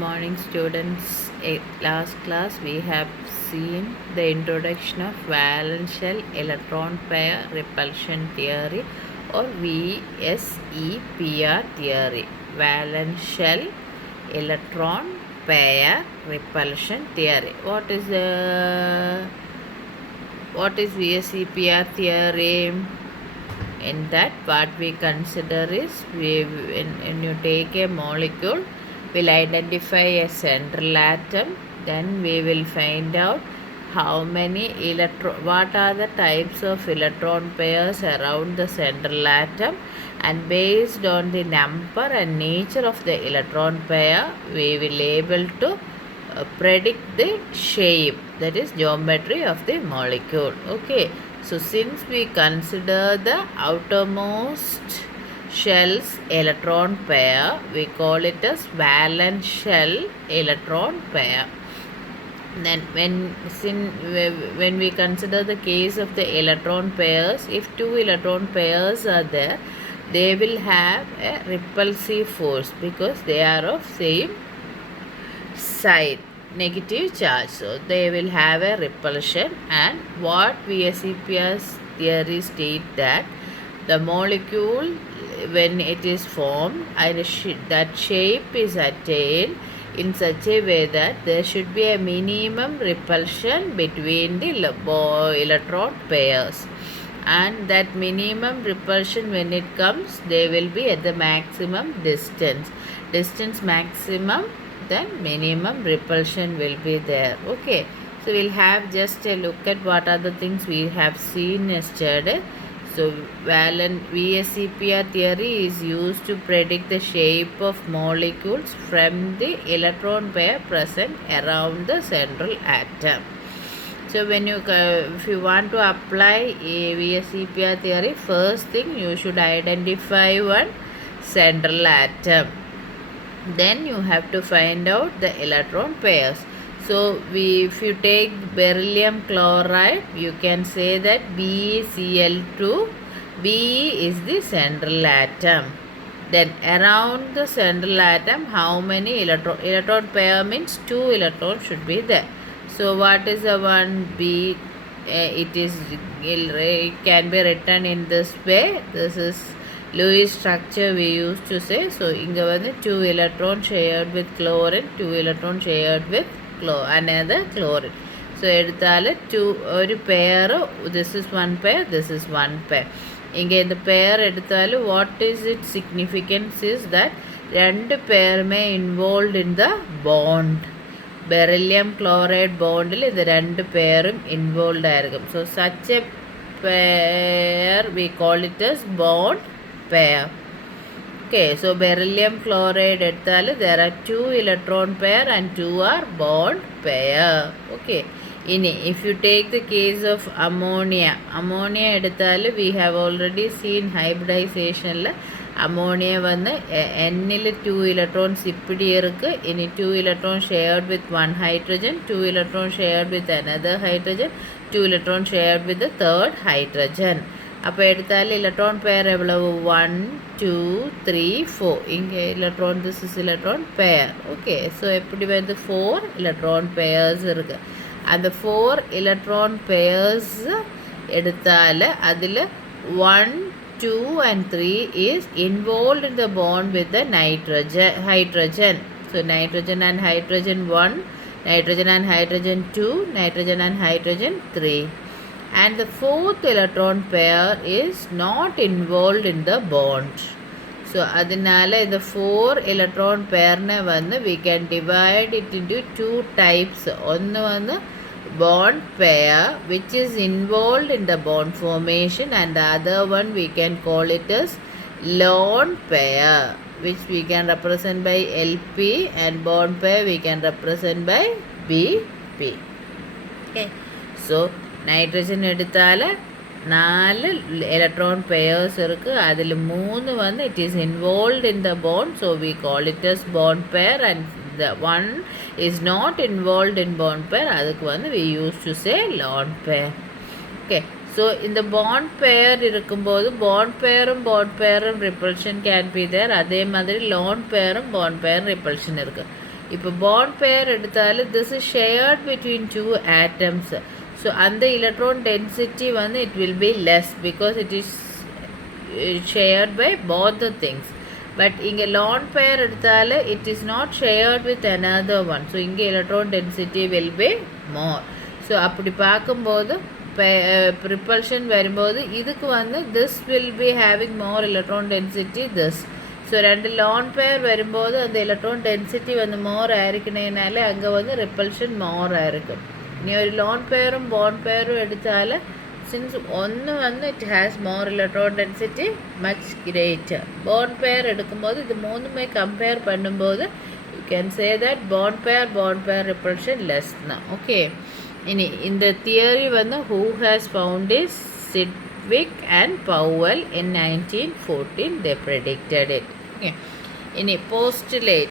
morning, students. Last class we have seen the introduction of valence shell electron pair repulsion theory or VSEPR theory. Valence shell electron pair repulsion theory. What is VSEPR theory? In that, what we consider is when you take a molecule, we'll identify a central atom, then we will find out how many what are the types of electron pairs around the central atom, and based on the number and nature of the electron pair, we will able to predict the shape, that is geometry of the molecule. Okay, so since we consider the outermost shell's electron pair, we call it as valence shell electron pair. Then when we consider the case of the electron pairs, if two electron pairs are there, they will have a repulsive force because they are of same side, negative charge, so they will have a repulsion. And what VSEPR's theory state that the molecule, when it is formed, that shape is attained in such a way that there should be a minimum repulsion between the electron pairs, and that minimum repulsion, when it comes, they will be at the maximum distance maximum, then minimum repulsion will be there. Okay, so we'll have just a look at what are the things we have seen yesterday. So VSEPR theory is used to predict the shape of molecules from the electron pair present around the central atom. So when if you want to apply a VSEPR theory, first thing you should identify one central atom. Then you have to find out the electron pairs. So if you take beryllium chloride, you can say that BeCl2, Be is the central atom. Then around the central atom, how many electron pair means 2 electrons should be there. So what is the one B? It can be written in this way. This is Lewis structure we used to say. So inga vandu 2 electrons shared with chlorine, 2 electrons shared with another chlorine. So eduthalu 2 oru pair, this is one pair, this is one pair. Inga in the pair eduthalu, what is its significance is that rendu pair may involved in the bond. Beryllium chloride bond il idu rendu pairum involved aayirukkum. So such a pair we call it as bond pair. Okay, so beryllium chloride eduthalu there are 2 electron pair and 2 are bond pair. Okay, if you take the case of ammonia eduthalu, we have already seen hybridization la ammonia vandu n il 2 electrons ippidi irukku. Ini 2 electrons shared with one hydrogen, 2 electrons shared with another hydrogen, 2 electrons shared with the third hydrogen. அப்போ எடுத்தாலும் electron pair எவ்வளவு 1 2 3 4. இங்கே electron, this is electron pair. Okay, so எப்படி வந்து 4 electron pairs இருக்கு. அந்த 4 electron pairs எடுத்தால் அதில் 1 2 and 3 is involved in the bond with the hydrogen. So nitrogen and hydrogen 1, nitrogen and hydrogen 2, nitrogen and hydrogen 3. And the fourth electron pair is not involved in the bond. So adinala in the 4 electron pair we can divide it into 2 types. One bond pair which is involved in the bond formation, and the other one we can call it as lone pair, which we can represent by LP, and bond pair we can represent by BP. Okay, so nitrogen எடுத்தால 4 electron pairs இருக்கு. அதில் 3 வந்து it is involved in the bond, so we call it as bond pair, and the one is not involved in bond pair, அதுக்கு வந்து we used to say lone pair. Okay, so இந்த bond pair இருக்கும்போது bond pairum repulsion can be there. அதே மாதிரி lone pairum bond pair repulsion இருக்கு. இப்போ bond pair எடுத்தாலும் this is shared between two atoms. So அந்த electron density வந்து it will be less because it is shared by both the things. But இங்கே lone pair எடுத்தாலும் it is not shared with another one. So இங்கே electron density will be more. So அப்படி பார்க்கும்போது repulsion வரும்போது இதுக்கு வந்து this will be having more electron density this. So ரெண்டு லான் பேர் வரும்போது அந்த எலக்ட்ரான் டென்சிட்டி வந்து மோர் ஆயிருக்குனேனால அங்கே வந்து ரிப்பல்ஷன் மோர் ஆயிருக்கும். நீ ஒரு லான் பேரும் பாண்ட் பேரும் எடுத்தாலும் சின்ஸ் ஒன்று வந்து it has more electron density much greater. Bond பேர் எடுக்கும்போது இது மூணுமே கம்பேர் பண்ணும்போது you can say that bond பேர் ரிப்பல்ஷன் லெஸ் தான். ஓகே, இனி இந்த தியரி வந்து who has found is Sidgwick and Powell in 1914 they predicted it. Okay. In a postulate